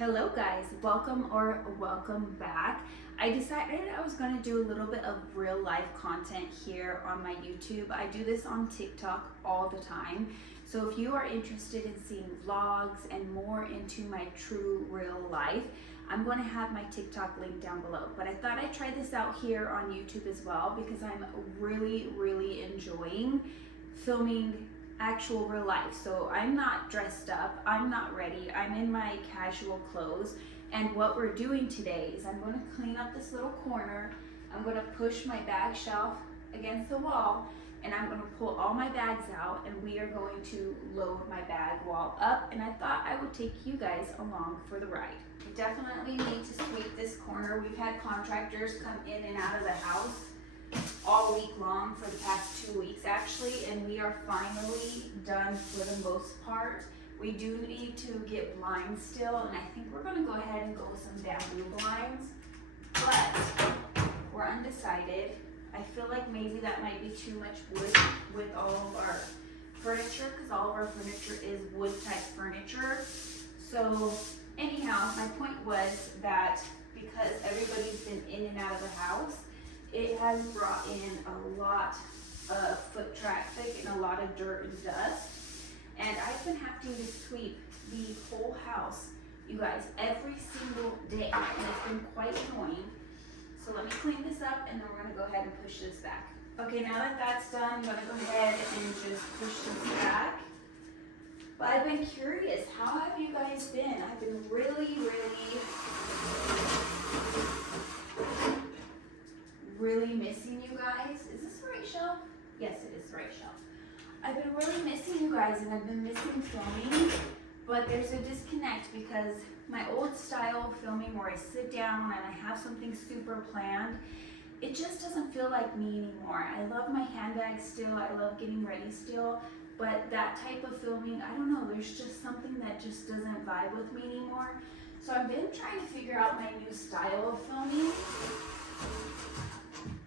Hello guys, welcome back. I decided I was going to do a little bit of real life content here on my YouTube. I do this on TikTok all the time. So if you are interested in seeing vlogs and more into my true real life, I'm going to have my TikTok link down below. But I thought I'd try this out here on YouTube as well because I'm really enjoying filming actual real life. So I'm not dressed up, I'm not ready, I'm in my casual clothes, and what we're doing today is I'm going to clean up this little corner. I'm going to push my bag shelf against the wall, and I'm going to pull all my bags out, and we are going to load my bag wall up, and I thought I would take you guys along for the ride. We definitely need to sweep this corner. We've had contractors come in and out of the house all week long for the past 2 weeks actually, and we are finally done for the most part. We do need to get blinds still, and I think we're going to go ahead and go with some bamboo blinds, but we're undecided. I feel like maybe that might be too much wood with all of our furniture, because all of our furniture is wood type furniture. So anyhow, my point was that because everybody's been in and out of the house, it has brought in a lot of foot traffic and a lot of dirt and dust. And I've been having to sweep the whole house, you guys, every single day. And it's been quite annoying. So let me clean this up, and then we're going to go ahead and push this back. Okay, now that that's done, I'm going to go ahead and just push this back. But I've been curious, how have you guys been? I've been really missing you guys. Is this the right shelf? Yes, it is the right shelf. I've been really missing you guys, and I've been missing filming, but there's a disconnect because my old style of filming where I sit down and I have something super planned, it just doesn't feel like me anymore. I love my handbag still, I love getting ready still, but that type of filming, I don't know, there's just something that just doesn't vibe with me anymore. So I've been trying to figure out my new style of filming.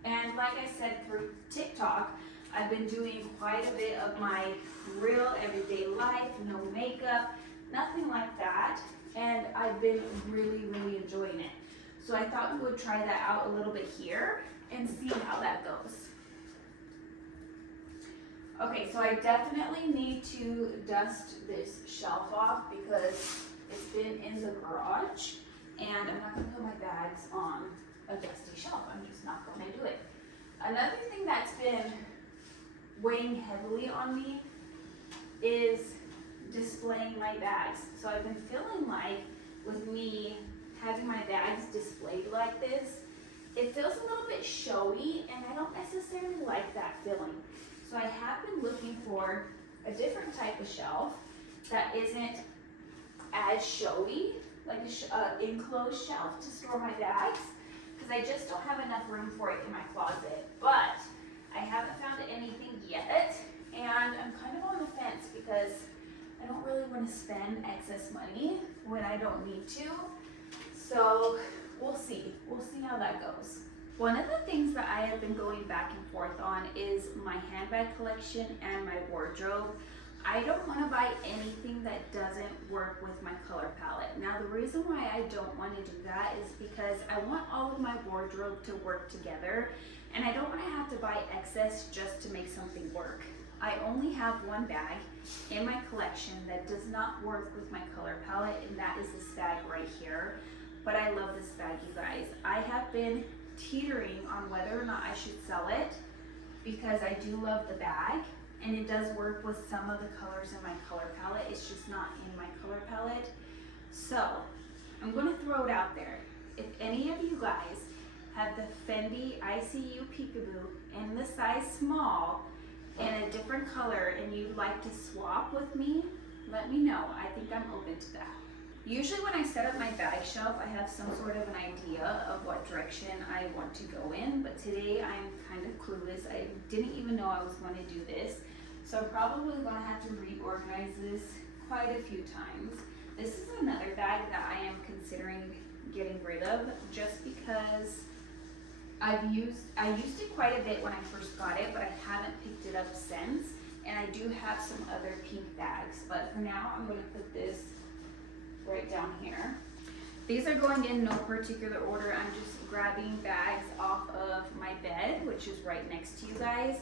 And like I said, through TikTok, I've been doing quite a bit of my real everyday life, no makeup, nothing like that. And I've been really enjoying it. So I thought we would try that out a little bit here and see how that goes. Okay, so I definitely need to dust this shelf off because it's been in the garage, and I'm not going to put my bags on a dusty shelf. I'm just not going to do it. Another thing that's been weighing heavily on me is displaying my bags. So I've been feeling like with me having my bags displayed like this, it feels a little bit showy, and I don't necessarily like that feeling. So I have been looking for a different type of shelf that isn't as showy, like an enclosed shelf to store my bags, because I just don't have enough room for it in my closet. But I haven't found anything yet, and I'm kind of on the fence because I don't really want to spend excess money when I don't need to. So we'll see how that goes. One of the things that I have been going back and forth on is my handbag collection and my wardrobe. I don't want to buy anything that doesn't work with my color palette. Now, the reason why I don't want to do that is because I want all of my wardrobe to work together, and I don't want to have to buy excess just to make something work. I only have one bag in my collection that does not work with my color palette, and that is this bag right here. But I love this bag, you guys. I have been teetering on whether or not I should sell it because I do love the bag, and it does work with some of the colors in my color palette. It's just not in my color palette. So I'm going to throw it out there. If any of you guys have the Fendi ICU Peekaboo in the size small in a different color and you'd like to swap with me, let me know. I think I'm open to that. Usually when I set up my bag shelf, I have some sort of an idea of what direction I want to go in, but today I'm kind of clueless. I didn't even know I was going to do this, so I'm probably going to have to reorganize this quite a few times. This is another bag that I am considering getting rid of just because I used it quite a bit when I first got it, but I haven't picked it up since, and I do have some other pink bags, but for now I'm going to put this right down here. These are going in no particular order. I'm just grabbing bags off of my bed, which is right next to you guys,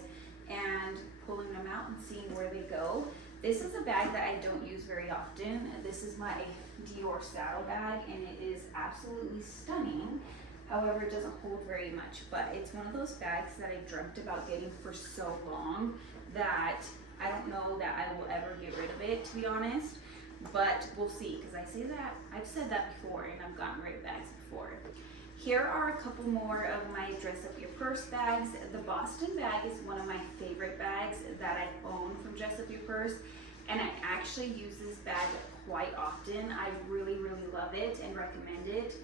and pulling them out and seeing where they go. This is a bag that I don't use very often. This is my Dior saddle bag, and it is absolutely stunning. However, it doesn't hold very much, but it's one of those bags that I dreamt about getting for so long that I don't know that I will ever get rid of it, to be honest, but we'll see, because I say that, I've said that before, and I've gotten rid of bags before. Here are a couple more of my dress up your purse bags. The Boston bag is one of my favorite bags that I own from Dress Up Your Purse, and I actually use this bag quite often. I really, really love it and recommend it.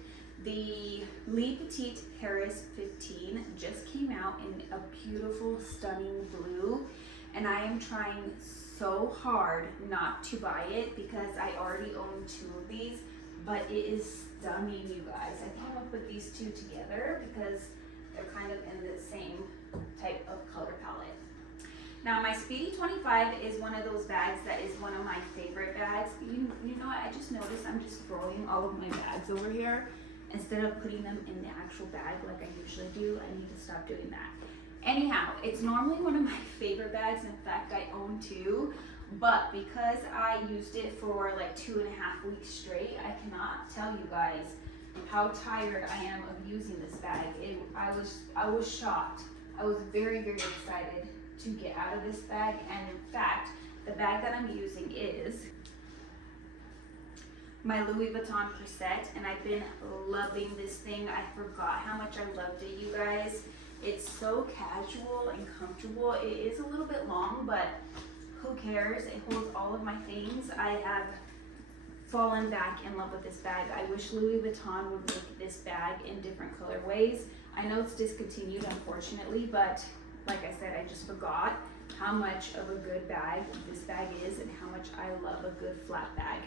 The Le Petit Paris 15 just came out in a beautiful, stunning blue, and I am trying so hard not to buy it because I already own 2 of these, but it is stunning, you guys. I think I'm gonna put these 2 together because they're kind of in the same type of color palette. Now my Speedy 25 is one of those bags that is one of my favorite bags. You know what, I just noticed I'm just throwing all of my bags over here instead of putting them in the actual bag like I usually do. I need to stop doing that. Anyhow, it's normally one of my favorite bags. In fact, I own 2, but because I used it for like 2.5 weeks straight, I cannot tell you guys how tired I am of using this bag. I was shocked. I was very, very excited to get out of this bag, and in fact, the bag that I'm using is my Louis Vuitton Corset, and I've been loving this thing. I forgot how much I loved it, you guys. It's so casual and comfortable. It is a little bit long, but who cares? It holds all of my things. I have fallen back in love with this bag. I wish Louis Vuitton would make this bag in different colorways. I know it's discontinued, unfortunately, but like I said, I just forgot how much of a good bag this bag is and how much I love a good flat bag.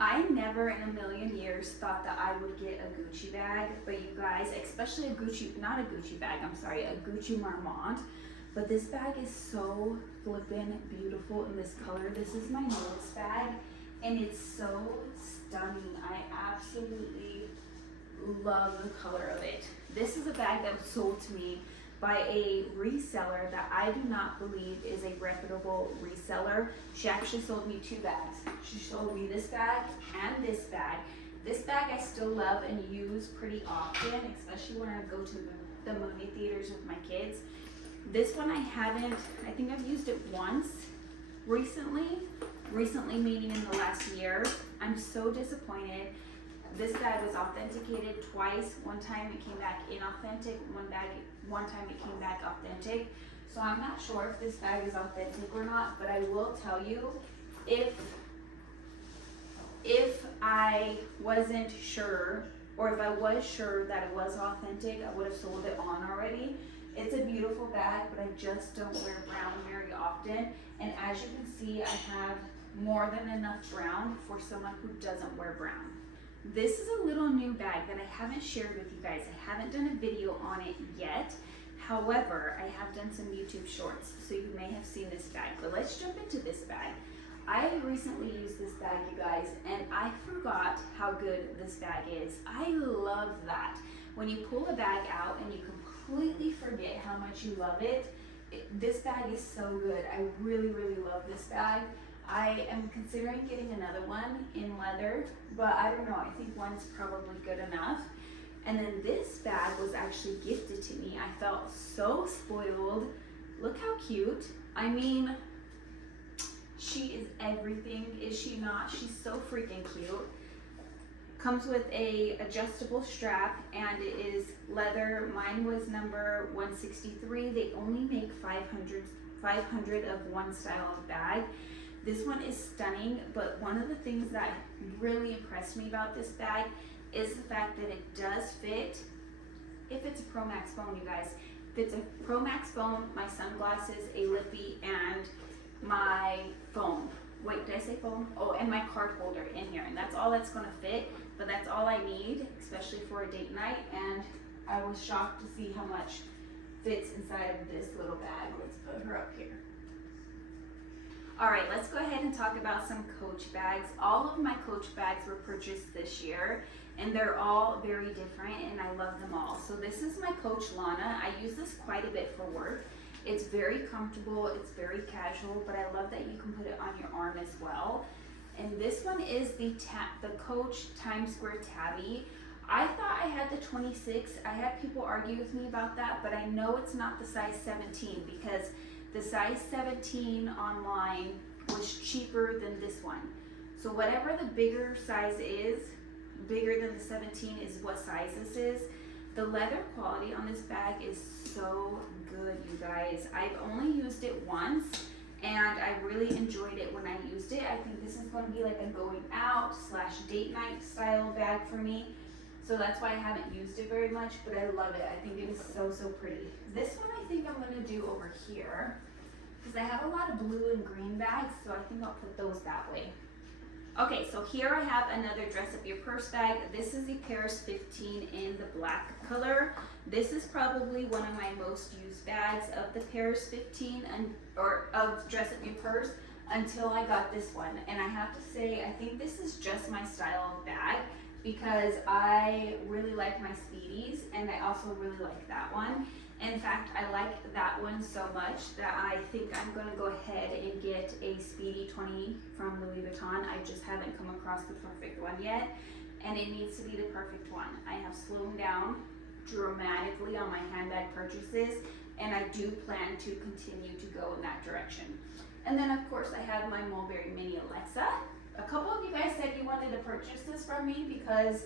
I never in a million years thought that I would get a Gucci bag, but you guys, especially a Gucci, not a Gucci bag, I'm sorry, a Gucci Marmont, but this bag is so flippin' beautiful in this color. This is my newest bag, and it's so stunning. I absolutely love the color of it. This is a bag that was sold to me by a reseller that I do not believe is a reputable reseller. She actually sold me 2 bags. She sold me this bag and this bag. This bag I still love and use pretty often, especially when I go to the movie theaters with my kids. This one I haven't, I think I've used it once recently meaning in the last year. I'm so disappointed. This bag was authenticated twice. One time it came back inauthentic, one time it came back authentic. So I'm not sure if this bag is authentic or not, but I will tell you, if I wasn't sure, or if I was sure that it was authentic, I would have sold it on already. It's a beautiful bag, but I just don't wear brown very often. And as you can see, I have more than enough brown for someone who doesn't wear brown. This is a little new bag that I haven't shared with you guys. I haven't done a video on it yet. However, I have done some YouTube shorts, so you may have seen this bag. But let's jump into this bag. I recently used this bag, you guys, and I forgot how good this bag is. I love that. When you pull a bag out and you completely forget how much you love it, this bag is so good. I really, really love this bag. I am considering getting another one in leather, but I don't know, I think one's probably good enough. And then this bag was actually gifted to me. I felt so spoiled. Look how cute. I mean, she is everything, is she not? She's so freaking cute. Comes with a adjustable strap, and it is leather. Mine was number 163. They only make 500 of one style of bag. This one is stunning, but one of the things that really impressed me about this bag is the fact that it does fit, if it's a Pro Max phone, you guys. If it's a Pro Max phone, my sunglasses, a lippy, and my phone. Wait, did I say phone? Oh, and my card holder in here, and that's all that's gonna fit, but that's all I need, especially for a date night, and I was shocked to see how much fits inside of this little bag. Let's put her up here. All right, let's go ahead and talk about some Coach bags. All of my Coach bags were purchased this year, and they're all very different, and I love them all. So this is my Coach Lana. I use this quite a bit for work. It's very comfortable, it's very casual, but I love that you can put it on your arm as well. And this one is the Coach Times Square Tabby. I thought I had the 26. I had people argue with me about that, but I know it's not the size 17 because the size 17 online was cheaper than this one. So whatever the bigger size is, bigger than the 17 is what size this is. The leather quality on this bag is so good, you guys. I've only used it once, and I really enjoyed it when I used it. I think this is going to be like a going out / date night style bag for me. So that's why I haven't used it very much, but I love it. I think it is so, so pretty. This one I think I'm going to do over here because I have a lot of blue and green bags, so I think I'll put those that way. Okay, so here I have another Dress Up Your Purse bag. This is the Paris 15 in the black color. This is probably one of my most used bags of the Paris 15 or of Dress Up Your Purse until I got this one. And I have to say, I think this is just my style of bag because I really like my Speedies, and I also really like that one. In fact, I like that one so much that I think I'm going to go ahead and get a Speedy 20 from Louis Vuitton. I just haven't come across the perfect one yet, and it needs to be the perfect one. I have slowed down dramatically on my handbag purchases, and I do plan to continue to go in that direction. And then of course I have my Mulberry Mini Alexa. A couple of you guys said you wanted to purchase this from me because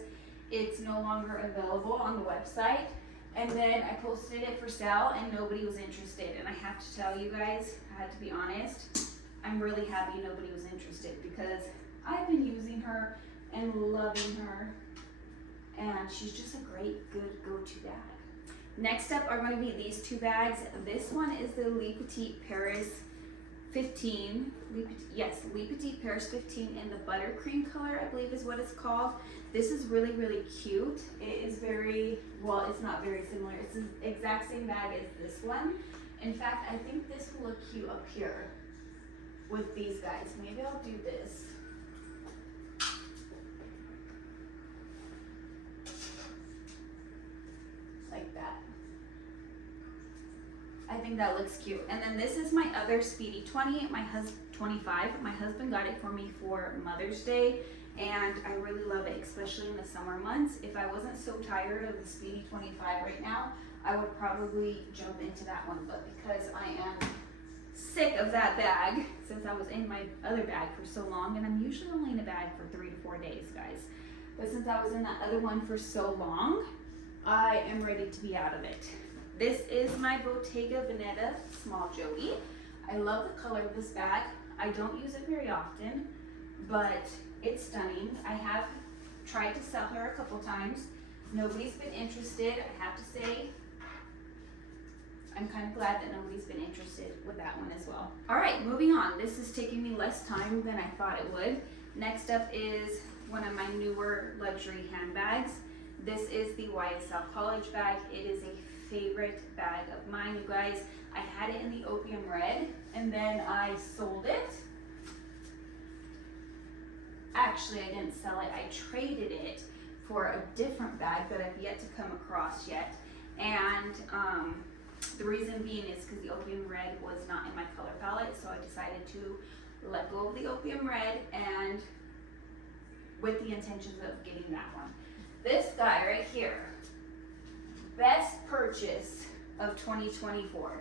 it's no longer available on the website. And then I posted it for sale and nobody was interested. And I have to tell you guys, I had to be honest, I'm really happy nobody was interested because I've been using her and loving her. And she's just a great, good go-to bag. Next up are going to be these two bags. This one is the Le Petit Paris 15. Le Petit Paris 15 in the buttercream color, I believe is what it's called. This is really, really cute. It is very, well, it's not very similar. It's the exact same bag as this one. In fact, I think this will look cute up here with these guys. Maybe I'll do this. Like that. I think that looks cute. And then this is my other Speedy 20, 25. My husband got it for me for Mother's Day, and I really love it, especially in the summer months. If I wasn't so tired of the Speedy 25 right now, I would probably jump into that one. But because I am sick of that bag, since I was in my other bag for so long, and I'm usually only in a bag for 3 to 4 days, guys. But since I was in that other one for so long, I am ready to be out of it. This is my Bottega Veneta Small Jody. I love the color of this bag. I don't use it very often, but it's stunning. I have tried to sell her a couple times. Nobody's been interested. I have to say, I'm kind of glad that nobody's been interested with that one as well. All right, moving on. This is taking me less time than I thought it would. Next up is one of my newer luxury handbags. This is the YSL College bag. It is a favorite bag of mine, you guys. I had it in the opium red and then I sold it. Actually, I didn't sell it. I traded it for a different bag that I've yet to come across yet. And the reason being is because the opium red was not in my color palette, so I decided to let go of the opium red and with the intentions of getting that one. This guy right here, best purchase of 2024.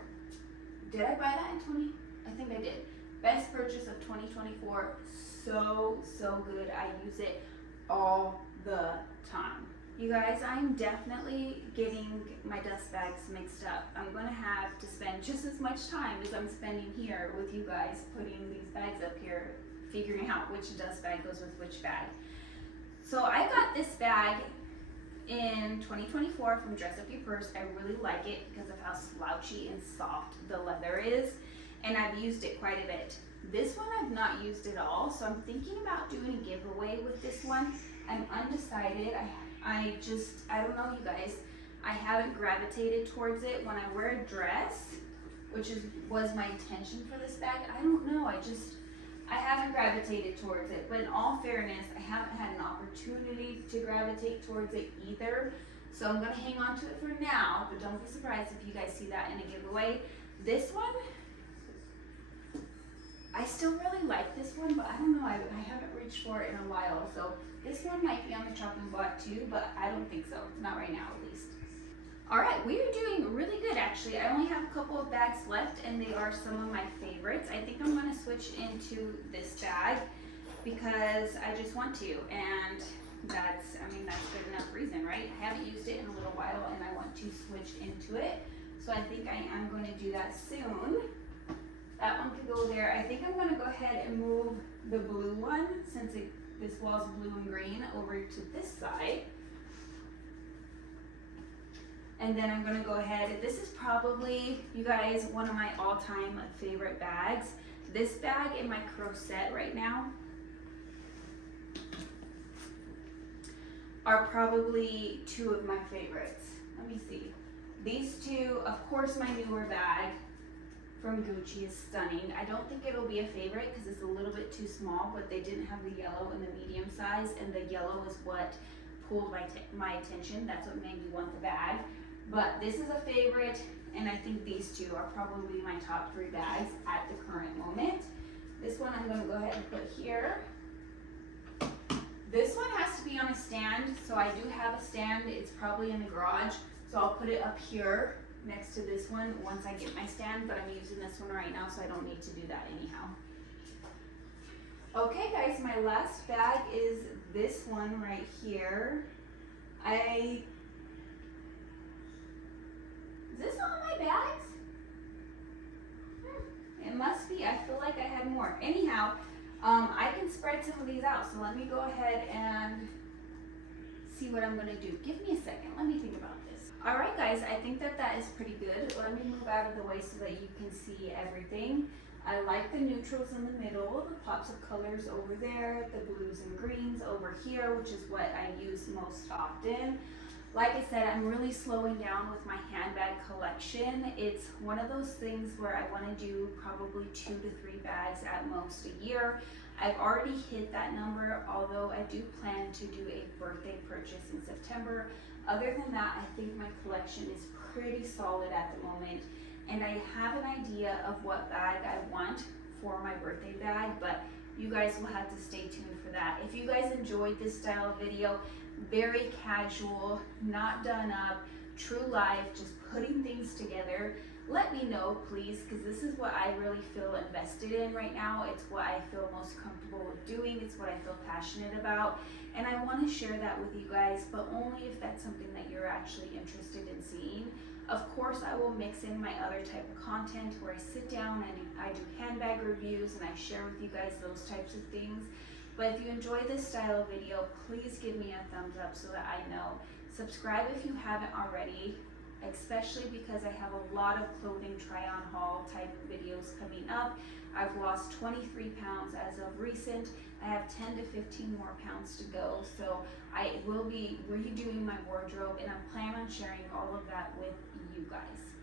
Did I buy that in 20? I think I did. Best purchase of 2024. So good. I use it all the time. You guys, I'm definitely getting my dust bags mixed up. I'm gonna have to spend just as much time as I'm spending here with you guys putting these bags up here, figuring out which dust bag goes with which bag. So I got this bag in 2024 from Dress Up Your Purse. I really like it because of how slouchy and soft the leather is, and I've used it quite a bit. This one I've not used at all, so I'm thinking about doing a giveaway with this one. I'm undecided. I don't know, you guys. I haven't gravitated towards it when I wear a dress, which was my intention for this bag. I don't know. I haven't gravitated towards it, but in all fairness, I haven't had an opportunity to gravitate towards it either. So I'm gonna hang on to it for now, but don't be surprised if you guys see that in a giveaway. This one, I still really like this one, but I don't know, I haven't reached for it in a while. So this one might be on the chopping block too, but I don't think so, not right now at least. All right, we are doing really good actually. I only have a couple of bags left and they are some of my favorites. I think I'm gonna switch into this bag because I just want to, and that's good enough reason, right? I haven't used it in a little while and I want to switch into it. So I think I am going to do that soon. That one could go there. I think I'm gonna go ahead and move the blue one, since this wall's blue and green, over to this side. And then I'm gonna go ahead, this is probably, you guys, one of my all-time favorite bags. This bag and my crochet right now are probably two of my favorites. Let me see. These two, of course my newer bag from Gucci is stunning. I don't think it'll be a favorite because it's a little bit too small, but they didn't have the yellow in the medium size, and the yellow is what pulled my attention. That's what made me want the bag. But this is a favorite, and I think these two are probably my top 3 bags at the current moment. This one I'm gonna go ahead and put here. This one has to be on a stand, so I do have a stand. It's probably in the garage, so I'll put it up here next to this one once I get my stand, but I'm using this one right now, so I don't need to do that anyhow. Okay guys, my last bag is this one right here. Is this all my bags? It must be. I feel like I had more. Anyhow, I can spread some of these out, so let me go ahead and see what I'm gonna do. Give me a second, let me think about this. All right guys, I think that is pretty good. Let me move out of the way so that you can see everything. I like the neutrals in the middle, the pops of colors over there, the blues and greens over here, which is what I use most often. Like I said, I'm really slowing down with my handbag collection. It's one of those things where I want to do probably 2 to 3 bags at most a year. I've already hit that number, although I do plan to do a birthday purchase in September. Other than that, I think my collection is pretty solid at the moment, and I have an idea of what bag I want for my birthday bag, but you guys will have to stay tuned for that. If you guys enjoyed this style of video, very casual, not done up, true life, just putting things together, let me know please, because this is what I really feel invested in right now. It's what I feel most comfortable with doing. It's what I feel passionate about, and I want to share that with you guys, but only if that's something that you're actually interested in seeing. Of course, I will mix in my other type of content where I sit down and I do handbag reviews and I share with you guys those types of things. But if you enjoy this style of video, please give me a thumbs up so that I know. Subscribe if you haven't already, especially because I have a lot of clothing try-on haul type videos coming up. I've lost 23 pounds as of recent. I have 10 to 15 more pounds to go, so I will be redoing my wardrobe, and I plan on sharing all of that with you guys.